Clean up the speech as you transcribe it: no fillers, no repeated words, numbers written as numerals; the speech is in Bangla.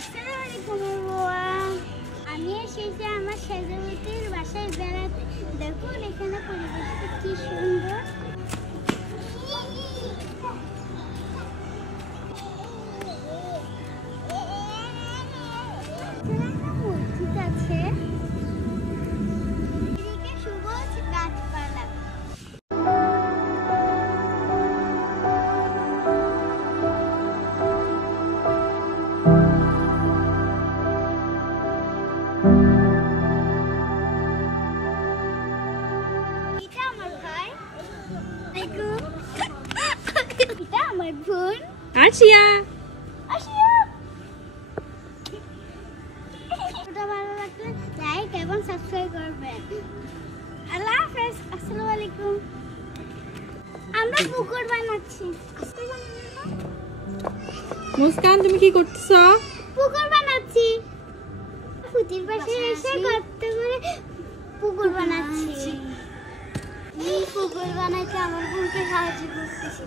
আসসালামু আলাইকুম বাবা। আমি এসেছি আমার সেজবতির বাসায় বেড়াতে। দেখুন এখানে পরিবেশটা কি সুন্দর। মসজিদ আছে, এদিকে সবুজ গাছপালা। এটা আমার ভাই, এটা আমার বোন আশিয়া। ভালো লাগলে লাইক এবং সাবস্ক্রাইব করবেন। আল্লাহ হাফেজ। আসসালামু আলাইকুম। আমরা পুকুর বানাচ্ছি। মুস্কান, তুমি কি করতেছো? পুকুর বানাচ্ছি। পুতির পাশে এসে গর্ত করে পুকুর বানাচ্ছি। এই পুকুর বানাইতে আমার বোনকে সাহায্য করতেছি।